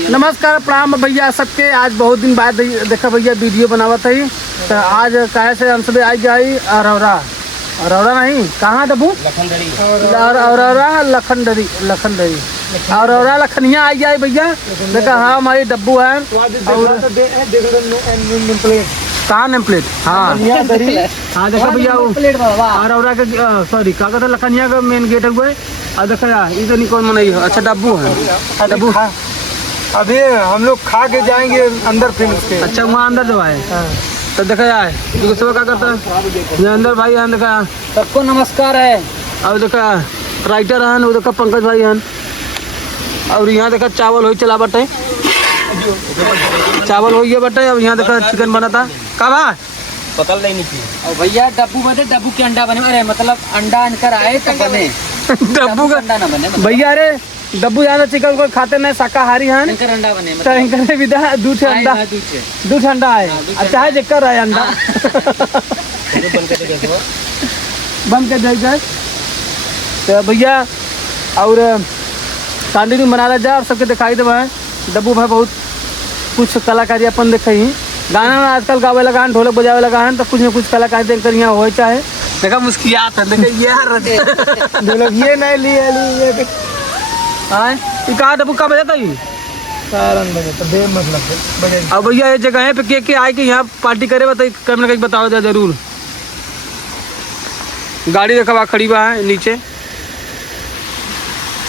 नमस्कार प्रणाम भैया सबके। आज बहुत दिन बाद देखा भैया वीडियो बनावत है। तो आज कहे से हम सब आई गई अरौरा नहीं कहाँ दबू अरौरा लखनिया आई जाए भैया। देखा हाँ हमारी डब्बू है कहाँ नेम प्लेट। हाँ हाँ देखा भैया अरौरा के सॉरी क्या कहते लखनिया का मेन गेट हुए। और देखा यार ये तो नहीं कौन मनाई है। अच्छा डब्बू है डब्बू। अभी हम लोग खा के जाएंगे अंदर फिर उसके। अच्छा वहाँ अंदर जो है तो देखा जाए सुबह क्या करता है अंदर भाई है। देखा सबको नमस्कार है। और देखा राइटर है वो देखा पंकज भाई है। और यहाँ देखा चावल हो चला बटे चावल हो गया बटे। अब यहाँ देखा चिकन बना था कब पकड़ नहीं थी। और भैया डब्बू बने डब्बू के अंडा बने। अरे मतलब अंडा इनकर आए तो बने डब्बू का अंडा ना बने भैया। अरे डब्बू यहाँ चिकन को खाते नहीं शाकाहारी हैं। इनकर अंडा बने तो इनकर विदा दूध अंडा दूध अंडा है। अच्छा है जेकर है अंडा बंद कर देगा तो भैया। और कंटिन्यू बना रहा जा और सबके दिखाई दे भाई डब्बू भाई बहुत कुछ कलाकारी अपन देखे ही गाना आजकल गावे लगा है ढोलक बजावे लगा है। तो कुछ न कुछ कलाकारी देखकर यहाँ हो चाहे देखा मुस्कियात है। देखा ये ढोलक ये नहीं लिए कहा डब्बू का बजा था ये कारण बजे तो दे मतलब अब भैया ये जगह पे के आए कि यहाँ पार्टी करे बताइए कहीं ना कहीं बताओ जा जरूर। गाड़ी देखा वहाँ खड़ी हुआ है नीचे।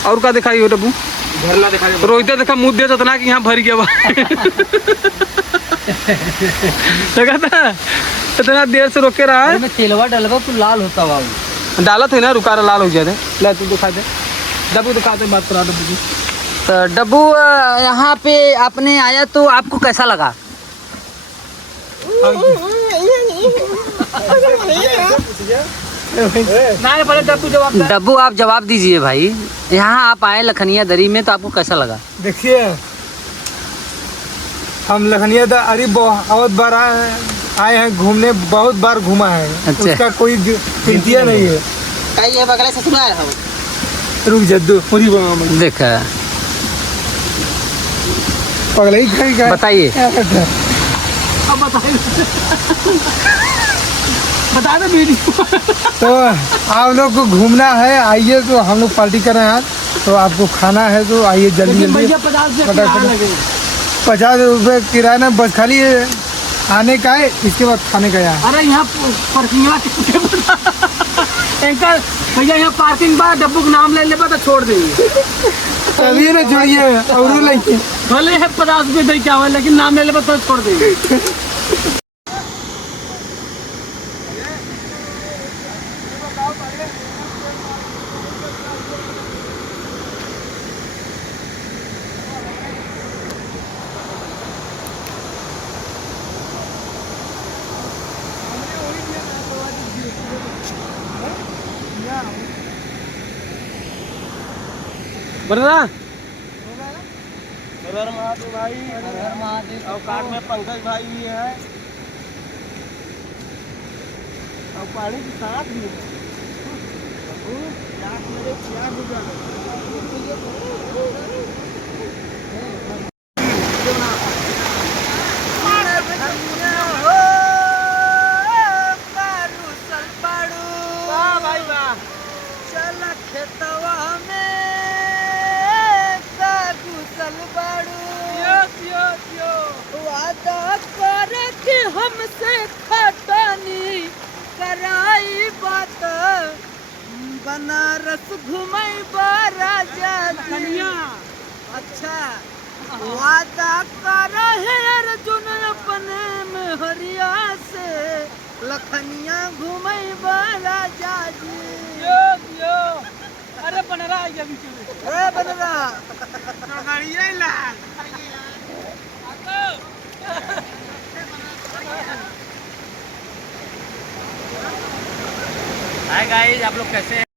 और क्या दिखाई हो डब्बू घरला दिखा रोहित देखा मुँह दे इतना कि यहाँ भर गया देखा था इतना देर से रोके रहा है। तेलवा डलवा तो लाल होता बाबू डाला थे ना रुका लाल हो जाते। ला तू दिखा दे डब्बू दिखाते बात करा डब्बू की। तो डब्बू यहाँ पे आपने आया तो आपको कैसा लगा। डब्बू आप जवाब दीजिए भाई। यहाँ आप आए लखनिया दरी में तो आपको कैसा लगा। देखिए हम लखनिया दरी बहुत बार आए हैं घूमने बहुत बार घूमा है। अच्छा। उसका कोई गिनतिया नहीं है। ये बगले से सुना है रुक जद्दू पूरी देखा पगला ही बताइए। बता दो वीडियो तो आप लोग को घूमना है आइए तो हम लोग पार्टी कर रहे हैं आज। तो आपको खाना है तो आइए जल्दी जल्दी। 50 रुपये किराया बस खाली आने का है इसके बाद खाने का है। अरे यहाँ पार्किंग एंकर भैया यहाँ पार्किंग बा डब्बू का नाम ले ले तो छोड़ देंगे तभी ना छोड़िए और लेंगे भले है 50 रुपये दे क्या हुआ लेकिन नाम ले ले तो छोड़ देंगे। बना महादेव भाई अवकाश में पंकज भाई भी है और पानी की साथ भी है। हमसे खटानी कराई बात बनारस घुमई राजा कन्या। अच्छा वादा कर अर्जुन अपने में हरिया से लखनिया घुमई राजा जी। यो अरे बनरा आ गया बीच में बनरा हाय गाइस आप लोग कैसे हैं।